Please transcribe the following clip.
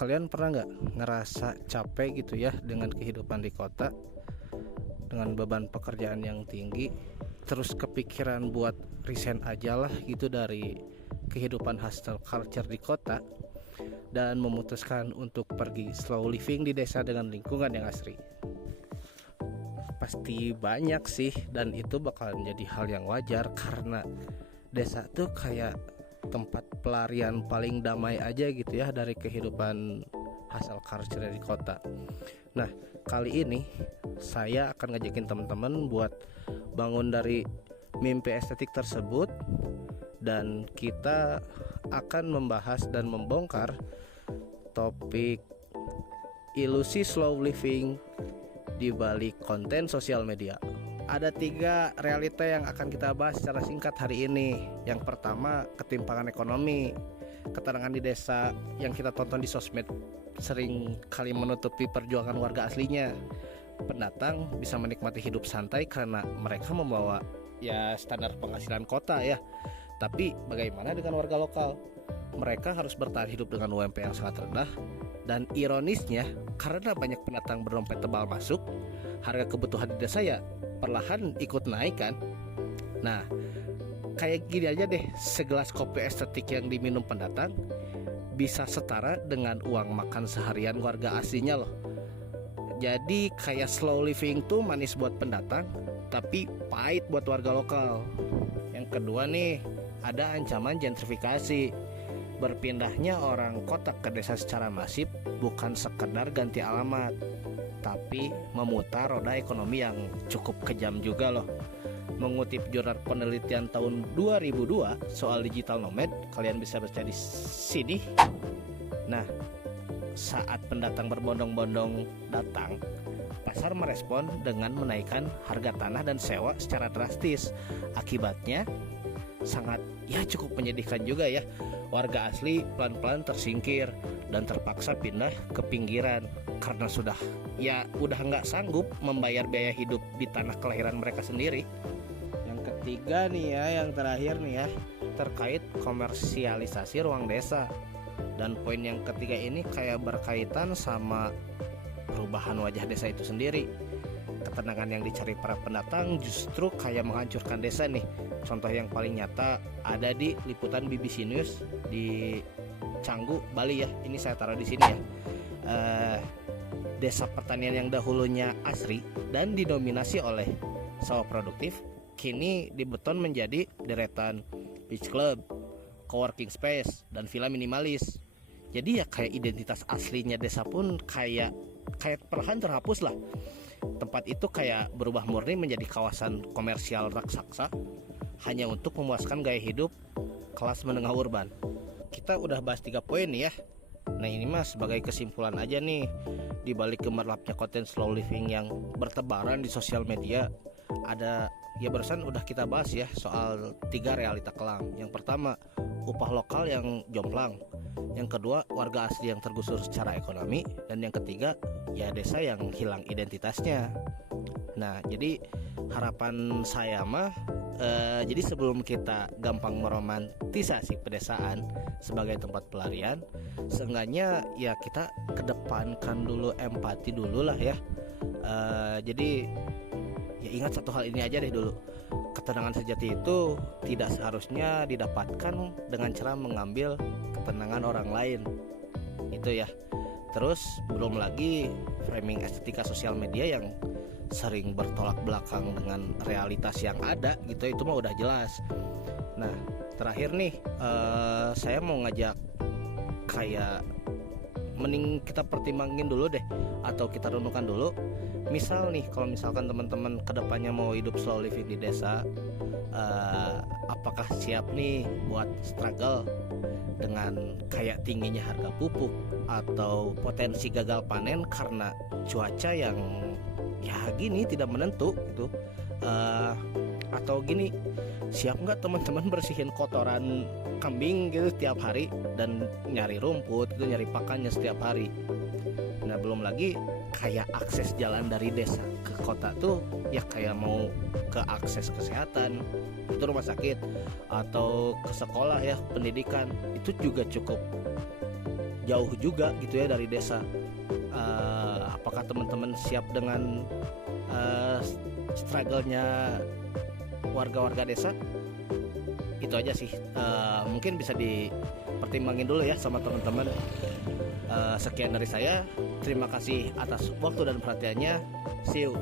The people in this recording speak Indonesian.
Kalian pernah nggak ngerasa capek gitu ya dengan kehidupan di kota, dengan beban pekerjaan yang tinggi, terus kepikiran buat resign aja lah gitu dari kehidupan hustle culture di kota dan memutuskan untuk pergi slow living di desa dengan lingkungan yang asri? Pasti banyak sih, dan itu bakalan jadi hal yang wajar karena desa tuh kayak tempat pelarian paling damai aja gitu ya dari kehidupan hustle culture di kota. Nah, kali ini saya akan ngajakin teman-teman buat bangun dari mimpi estetik tersebut, dan kita akan membahas dan membongkar topik ilusi slow living di balik konten sosial media. Ada 3 realita yang akan kita bahas secara singkat hari ini. Yang pertama, ketimpangan ekonomi. Keterangan di desa yang kita tonton di sosmed sering kali menutupi perjuangan warga aslinya. Pendatang bisa menikmati hidup santai karena mereka membawa ya standar penghasilan kota ya. Tapi bagaimana dengan warga lokal? Mereka harus bertahan hidup dengan UMP yang sangat rendah. Dan ironisnya, karena banyak pendatang berdompet tebal masuk, harga kebutuhan di desa ya perlahan ikut naik kan. Nah, kayak gini aja deh, segelas kopi estetik yang diminum pendatang bisa setara dengan uang makan seharian warga aslinya loh. Jadi kayak slow living tuh manis buat pendatang, tapi pahit buat warga lokal. Yang kedua nih, ada ancaman gentrifikasi. Berpindahnya orang kota ke desa secara masif bukan sekedar ganti alamat, tapi memutar roda ekonomi yang cukup kejam juga loh. Mengutip jurnal penelitian tahun 2002 soal digital nomad, kalian bisa baca di sini. Nah, saat pendatang berbondong-bondong datang, pasar merespon dengan menaikkan harga tanah dan sewa secara drastis. Akibatnya sangat cukup menyedihkan juga ya. Warga asli pelan-pelan tersingkir dan terpaksa pindah ke pinggiran karena udah nggak sanggup membayar biaya hidup di tanah kelahiran mereka sendiri. Yang ketiga nih ya, yang terakhir nih ya, terkait komersialisasi ruang desa. Dan poin yang ketiga ini kayak berkaitan sama perubahan wajah desa itu sendiri. Ketenangan yang dicari para pendatang justru kayak menghancurkan desa nih. Contoh yang paling nyata ada di liputan BBC News di Canggu, Bali ya. Ini saya taruh di sini ya. Desa pertanian yang dahulunya asri dan didominasi oleh sawah produktif, kini dibeton menjadi deretan beach club, coworking space, dan villa minimalis. Jadi ya kayak identitas aslinya desa pun kayak perlahan terhapus lah. Tempat itu kayak berubah murni menjadi kawasan komersial raksasa hanya untuk memuaskan gaya hidup kelas menengah urban. Kita udah bahas 3 poin nih ya. Nah, ini mas sebagai kesimpulan aja nih, di balik gemerlapnya konten slow living yang bertebaran di sosial media, ada ya barusan udah kita bahas ya soal 3 realita kelam. Yang pertama, upah lokal yang jomplang. Yang kedua, warga asli yang tergusur secara ekonomi. Dan yang ketiga, ya desa yang hilang identitasnya. Nah, jadi harapan saya mah jadi sebelum kita gampang meromantisasi pedesaan sebagai tempat pelarian, seenggaknya ya kita kedepankan dulu empati dulu lah ya. Jadi ya ingat satu hal ini aja deh dulu. Ketenangan sejati itu tidak seharusnya didapatkan dengan cara mengambil ketenangan orang lain. Itu ya. Terus belum lagi framing estetika sosial media yang sering bertolak belakang dengan realitas yang ada gitu, itu mah udah jelas. Nah, terakhir nih saya mau ngajak kayak mending kita pertimbangin dulu deh, atau kita renungkan dulu. Misal nih, kalau misalkan teman-teman kedepannya mau hidup slow living di desa, apakah siap nih buat struggle dengan kayak tingginya harga pupuk atau potensi gagal panen karena cuaca yang ya gini tidak menentu gitu, atau gini, siap nggak teman-teman bersihin kotoran kambing gitu setiap hari dan nyari rumput gitu, nyari pakannya setiap hari. Nah, belum lagi kayak akses jalan dari desa ke kota tuh ya kayak mau ke akses kesehatan, itu rumah sakit atau ke sekolah ya, pendidikan, itu juga cukup jauh juga gitu ya dari desa. Apakah teman-teman siap dengan struggle-nya warga-warga desa? Itu aja sih. Mungkin bisa dipertimbangin dulu ya sama teman-teman. Sekian dari saya. Terima kasih atas waktu dan perhatiannya. See you.